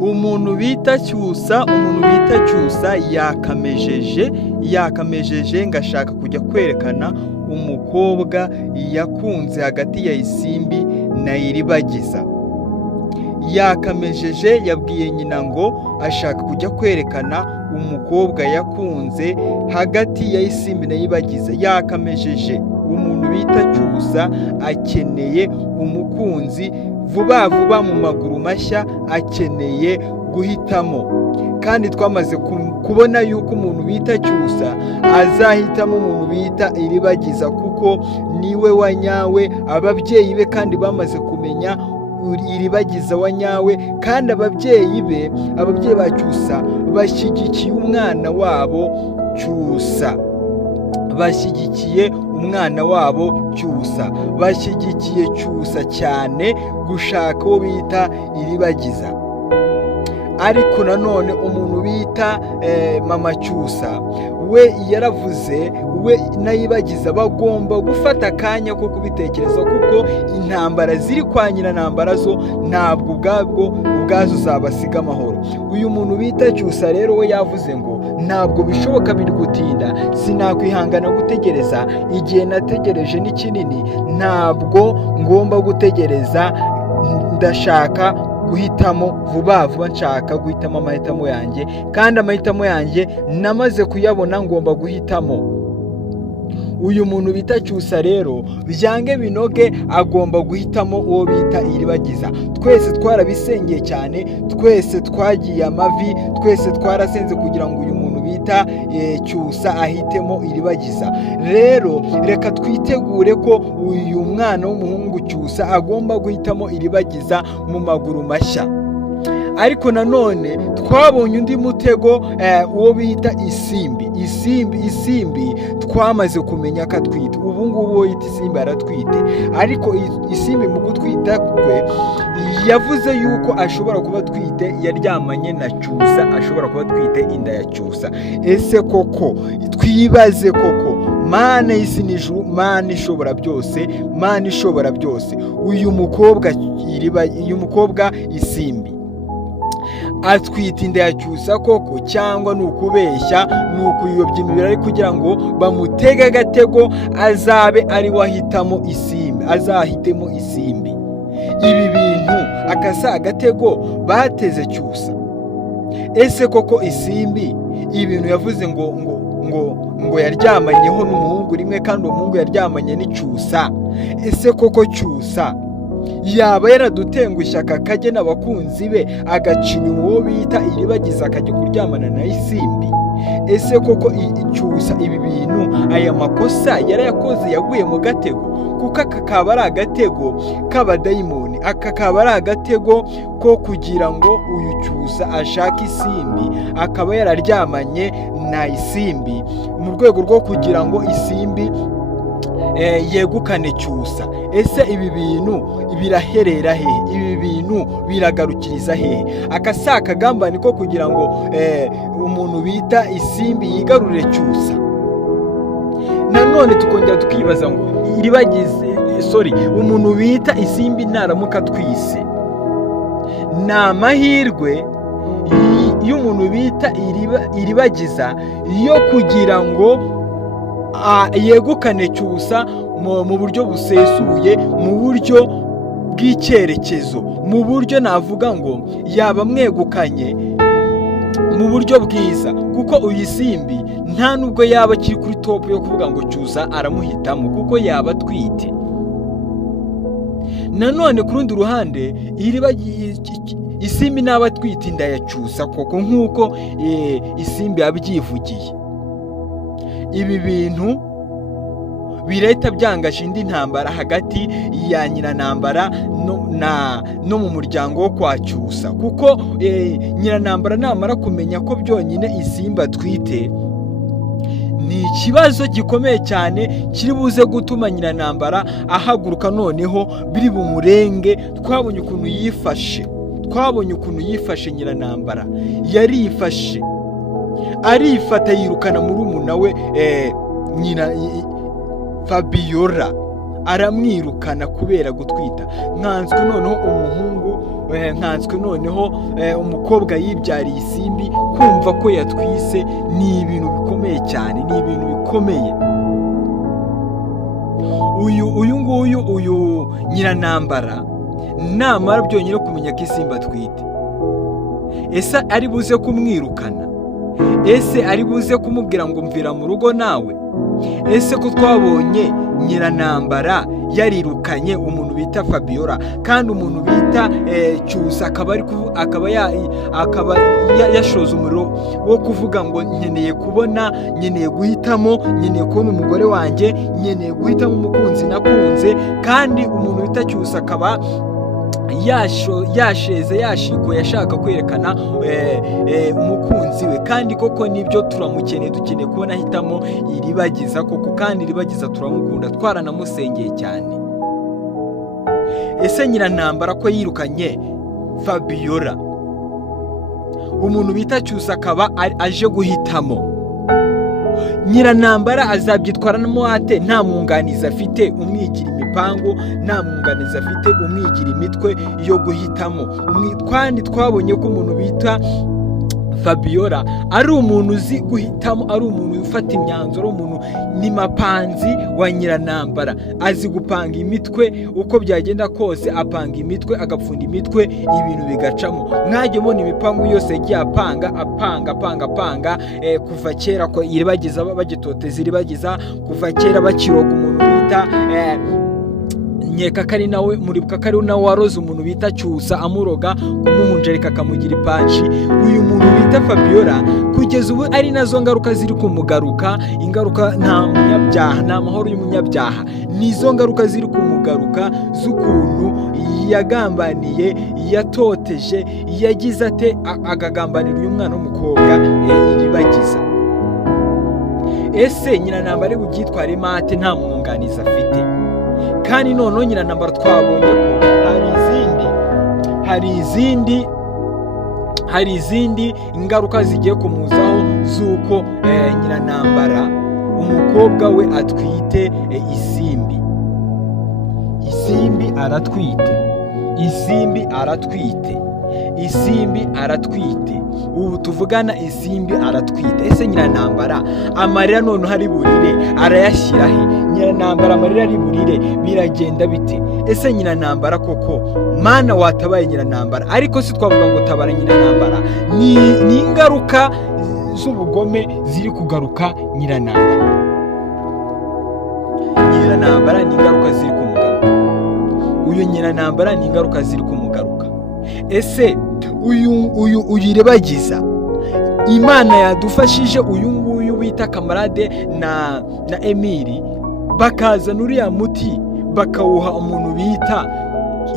umuntu bita Cyusa yakamejeje ngashaka kujya kwerekana umukobwa yakunze hagati ya Isimbi na Iribagiza. Yakamejeje yabwiye nyina ngo ashaka kujya kwerekana umukobwa yakunze hagati ya Isimbi na Iribagiza. Yakamejeje umuntu bita Cyusa akeneye umukunzi vuba vuba mu maguru mashya, akeneye guhitamo. Kandi twamaze kubona yuko umuntu bita Cyusa azahitamo umuntu bita Iribagiza kuko niwe wa nyawe. Ababyeyi be kandi bamaze kumenya Iribagiza wa nyawe, kandi ababyeyi ba Cyusa bashyigikiye umwana wabo Cyusa. Bashyigikiye Cyusa cyane gushaka uwo bita Iribagiza. Ariko nanone umuntu bita mama Cyusa we yaravuze, we na Iribagiza bagomba gufata akanya ko kubitekereza, kuko intambara ziri kwa Nyirantambara zo ntabwo ubwazo zabasiga amahoro. Uyu muntu bita Cyusa rero we yavuze ngo ntabwo bishoboka, biri gutinda, sinakwihangana gutegereza. Igihe nategereje ni kinini, ntabwo ngomba gutegereza, ndashaka guhitamo vuba vuba, nshaka guhitamo amahitamo yanjye, kandi amahitamo yanjye namaze kuyabona, ngomba guhitamo. Uyu muntu bita Cyusa rero byange binoge agomba guhitamo uwo bita Iribagiza. Twese twarabisengeye cyane, twese twagiye amavi, twese twarasenze kugira ngo uyu muntu bita Cyusa ahitemo Iribagiza. Rero reka twitegure ko uyu mwana w'umuhungu Cyusa agomba guhitamo Iribagiza mu maguru mashya. Ariko nanone twabonye undi mutego, uwo bita Isimbi twamaze kumenya ko atwite. Ubu ngubu uwo yita Isimbi aratwite, ariko Isimbi mu gutwita kwe yavuze yuko ashobora kuba atwite yaryamanye na Cyusa, ashobora kuba atwite inda ya Cyusa. Ese koko twibaze koko, Mana y'isi n'ijuru, Mana ishobora byose, uyu mukobwa Isimbi atwite inda ya Cyusa koko, cyangwa ni ukubeshya, ni ukuyobya imibiri, ari kugira ngo bamutege agatego azabe ari wahitamo Isimbi, azahitemo Isimbi. Ibi bintu akasa agatego bateze Cyusa. Ese koko Isimbi ibintu yavuze ngo yaryamanyeho n'umuhungu rimwe, kandi umuhungu yaryamanye n'Cyusa. Ese koko Cyusa yaba yaradutengushye akakajye n'abakunzi be, agaca inyuma uwo bita Iribagiza akajya kuryamana na Isimbi? Ese koko Cyusa ibi bintu, aya makosa yarayakoze, yaguye mu gatego? Kuko aka kaba ari agatego k'abadayimoni, aka kaba ari agatego ko kugira ngo uyu Cyusa ashake Isimbi, akaba yararyamanye na Isimbi mu rwego rwo kugira ngo Isimbi yegukane Cyusa. Ese ibi bintu biraherera hehe? Ibi bintu biragarukiriza hehe? Akasa akagambane ko kugira ngo umuntu bita Isimbi yigarurire Cyusa. Nanone tukongera tukibaza ngo umuntu bita Isimbi naramuka twise, ni amahirwe y'umuntu bita Iribagiza yo kugira ngo yegukane Cyusa mu buryo busesuye, mu buryo bw'icyerekezo, mu buryo navuga ngo yaba mwegukanye mu buryo bwiza, kuko uyu Isimbi nta nubwo yaba akiri kuri top yo kuvuga ngo Cyusa aramuhitamo, kuko yaba atwite. Nanone ku rundi ruhande Isimbi naba atwite inda ya Cyusa koko, nk'uko Isimbi yabyivugiye. Ibi bintu bireta byangaje indi ntambara hagati ya Nyirantambara no mu muryango wo kwa Cyusa, kuko Nyirantambara namara kumenya ko byonyine Isimbi atwite, ni ikibazo gikomeye cyane kiri buze gutuma Nyirantambara ahaguruka. Noneho biri bumurenge. Twabonye ukuntu yifashe Nyirantambara, yarifashe arifata, yirukana murumuna we nyina Fabiola, aramwirukana kubera gutwita. Nkanswe noneho umuhungu nkanswe noneho umukobwa yibyariye isimbi, kumva ko yatwise ni ibintu bikomeye cyane, ni ibintu bikomeye. uyu Nyirantambara namara byonyine kumenya ko isimbi atwite, ese ari buze kumwirukana? Ese ari buze kumubwira ngo mvira mu rugo nawe? Ese ko twabonye Nyirantambara yarirukanye umuntu bita Fabiola, kandi umuntu bita Cyusa akaba yashoza umuriro wo kuvuga ngo nkeneye kubona, nkeneye guhitamo, nkeneye kubona umugore wanjye, nkeneye guhitamo umukunzi nakunze. Kandi umuntu bita Cyusa akaba yasheze yashiko yashaka kwerekana umukunzi we, kandi koko nibyo turamukeneye, dukeneye kubona ahitamo Iribagiza koko, kandi Iribagiza turamukunda, twaranamusengeye cyane. Ese Nyirantambara ko yirukanye Fabiola, umuntu bita Cyusa akaba aje guhitamo, Nyirantambara azabyitwaramo ate? Nta mwunganizi afite umwigira imipango, nta mwunganizi afite umwigira imitwe yo guhitamo. Kandi twabonye ko umuntu bita Fabiola ari umuntu uzi guhitamo, ari umuntu ufata imyanzuro, umuntu ni mapanzi wa Nyirantambara, azi gupanga imitwe uko byagenda kose, apanga imitwe, agapfunda imitwe, ibintu bigacamo. Mwajye mubona imipango yose yagiye apanga kuva kera ko Iribagiza bagitoteza Iribagiza, kuva kera bakiroga umuntu bita nkeka ko ari nawe, muribuka ko ari nawe waroze umuntu bita Cyusa amuroga kumuhunjereka akamugira ipaci. Uyu muntu bita Fabiola kugeza ubu ari nazo ngaruka ziri kumugaruka, ingaruka nta munyabyaha, nta mahoro y'umunyabyaha, nizo ngaruka ziri kumugaruka z'ukuntu yagambaniye, yatoteje, yagize ate agagambanira uyu mwana w'umukobwa Iribagiza. Ese Nyirantambara bubyitware mate nta mwunganizi afite? Kandi noneho Nyirantambara twabonye ko hari izindi ingaruka zigiye kumuzaho z'uko Nyirantambara umukobwa we atwite isimbi aratwite. Ubu tuvugana isimbi aratwite. Ese Nyirantambara amarira noneho ari burire arayashyira he? Nyirantambara amarira ari burire biragenda bite? Ese Nyirantambara koko mana watabaye Nyirantambara? Ariko si twavuga ngo tabara Nyirantambara, ni ingaruka z'ubugome ziri kugaruka Nyirantambara ni ingaruka ziri kumugaruka. Uyu Nyirantambara ni ingaruka ziri kumugaruka. Ese uyu Iribagiza Imana yadufashije uyu nguyu bita Kamarade na Emili, bakazana uriya muti bakawuha umuntu bita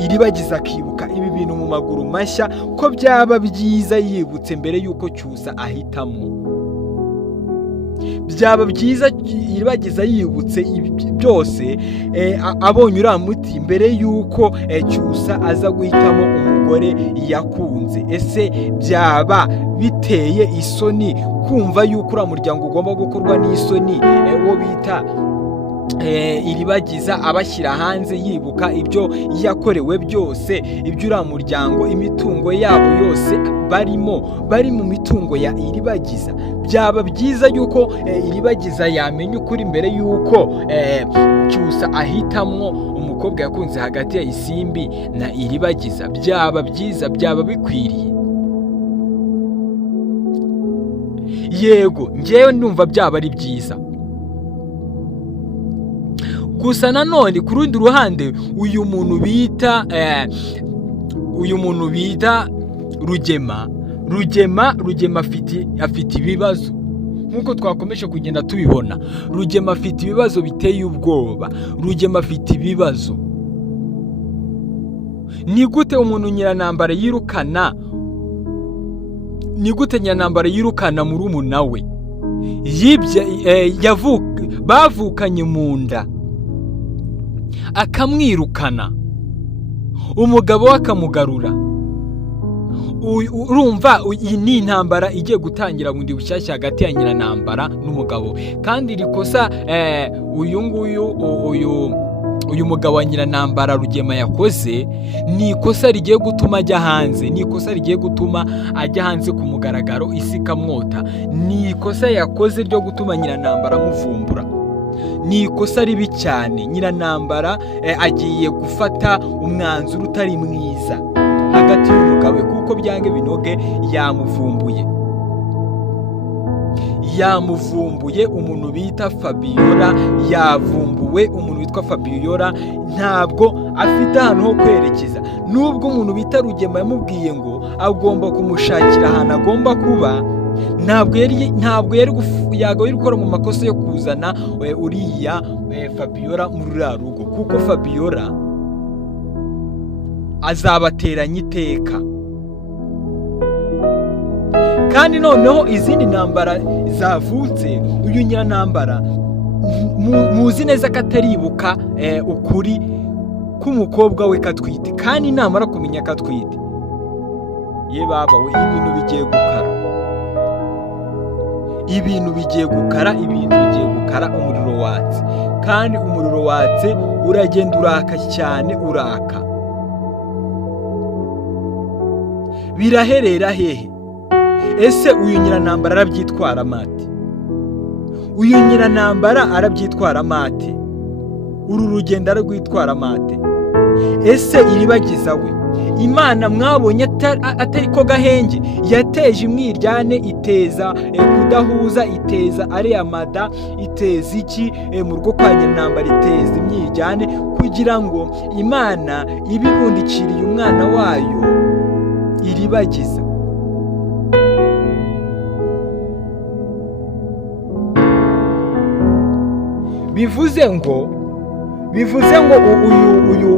Iribagiza akibuka ibi bintu mu maguru mashya, ko byaba byiza yibutse mbere yuko Cyusa ahitamo. Byaba byiza Iribagiza yibutse byose abonye uriya muti mbere yuko Cyusa aza guhitamo umugore yakunze. Ese byaba biteye isoni kumva yuko uriya muryango ugomba gukorwa n'isoni uwo bita Iribagiza abashyira hanze, yibuka ibyo yakorewe byose, ibyo uriya muryango, imitungo yabo yose bari mu mitungo ya Iribagiza. Byaba byiza yuko Iribagiza yamenya ukuri mbere yuko Cyusa ahitamwo umukobwa yakunze hagati ya isimbi na Iribagiza. Byaba byiza, byaba bikwiriye. Yego njyewe ndumva byaba ari byiza. Gusa nanone ku rundi ruhande uyu muntu bita Rugema afite ibibazo, nkuko twakomeje kugenda tubibona. Rugema afite ibibazo biteye ubwoba. Rugema afite ibibazo. Ni gute umuntu Nyirantambara yirukana murumuna we bavukanye mu nda, akamwirukana, umugabo we akamugarura? Urumva iyi ni intambara igiye gutangira bundi bushyashya hagati ya Nyirantambara n'umugabo. Kandi rikosa uyu uyu mugabo wa Nyirantambara Rugema yakoze ni ikosa rigiye gutuma ajya hanze, ni ikosa rigiye gutuma ajya hanze ku mugaragaro isi ikamwota, ni ikosa yakoze ryo gutuma Nyirantambara amuvumbura, ni ikosa ribi cyane. Nyirantambara agiye gufata umwanzuro utari mwiza hagati y'umugabo we, kuko byange binoge yamuvumbuye umuntu bita Fabiola, yavumbuwe umuntu witwa Fabiola, ntabwo afite ahantu ho kwerekeza. Nubwo umuntu bita Rugema yamubwiye ngo agomba kumushakira ahantu agomba kuba, ntabwo yari gukora mu makosa yo kuzana uriya Fabiola muri ruriya rugo, kuko Fabiola azabateranya iteka. Kandi noneho izindi ntambara zavutse, uyu Nyirantambara muzi neza ko ataribuka ukuri k'umukobwa we katwite, kandi namara kumenya katwite, ye baba we, ibintu bigiye gukara, umuriro watse. Kandi umuriro watse uragenda uraka cyane, uraka. Biraherera hehe? Ese uyu Nyirantambara arabyitwara mate? Uru rugendo ararwitwara mate? Ese iribagiza we, Imana mwabonye atari ko gahenge, yateje imwiryane, iteza kudahuza, iteza ariya mada, iteza iki mu rugo kwa Nyirantambara, iteza imyiryane kugira ngo Imana ibibundikiriye umwana wayo iribagiza. Bivuze ngo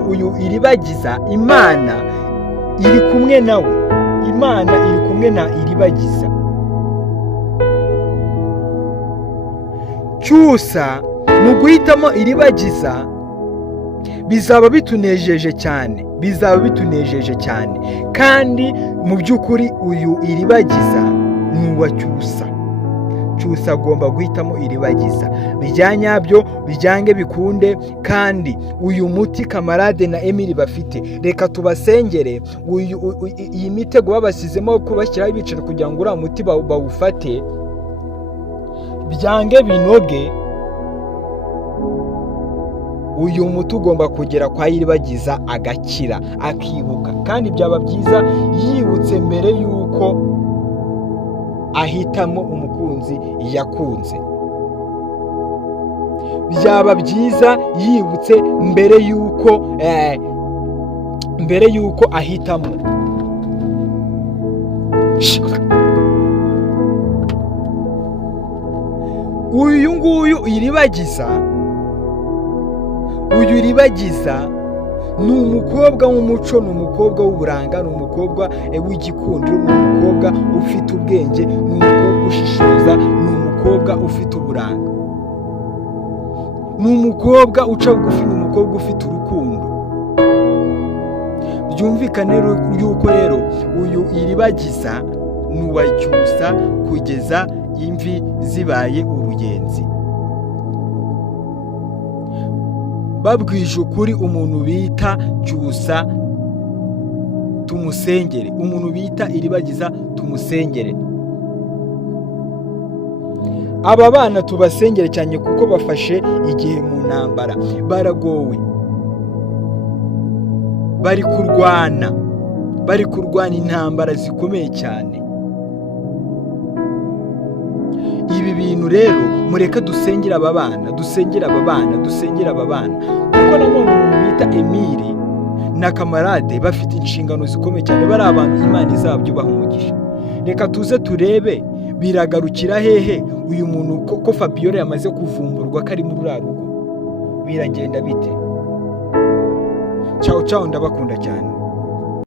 uyu iribagiza, Imana iri kumwe nawe, Imana iri kumwe na iribagiza. Cyusa mu guhitamo iribagiza bizaba bitunejeje cyane, kandi mu by'ukuri uyu iribagiza ni uwa Cyusa. Cyusa agomba guhitamo iribagiza, bijyanyabyo, bijyange bikunde. Kandi uyu muti Kamarade na Emily bafite, reka tubasengere. Iyi mitego babasizemo kubashyiraho ibiciro kugira ngo uriya muti bawufate, byange binoge. Uyu muti ugomba kugera kwa iribagiza agakira, akibuka. Kandi byaba byiza yibutse mbere y'uko ahitamo umukunzi yakunze. Byaba byiza yibutse mbere y'uko ahitamo. Uyu nguyu iribagiza ni umukobwa w'umuco, ni umukobwa w'uburanga, ni umukobwa w'igikundiro, ni umukobwa ufite ubwenge, ni umukobwa ushishoza, ni umukobwa ufite uburanga, ni umukobwa uca bugufi, ni umukobwa ufite urukundo. Byumvikane yuko rero uyu iribagiza ni uwa Cyusa kugeza imvi zibaye uruyenzi. Babwije ukuri umuntu bita Cyusa tumusengere, umuntu bita iribagiza tumusengere. Aba bana tubasengere cyane kuko bafashe igihe mu ntambara, baragowe, bari kurwana intambara zikomeye cyane. Ibi bintu rero mureka dusengera aba bana, kuko nanone umuntu bita Emily na Kamarade bafite inshingano zikomeye cyane, bari abantu Imana izabyubaha umugisha. Reka tuze turebe biragarukira hehe uyu muntu ko Fabiola yamaze kuvumburwa ko ari muri ruriya rugo, biragenda bite? Ciao ndabakunda cyane.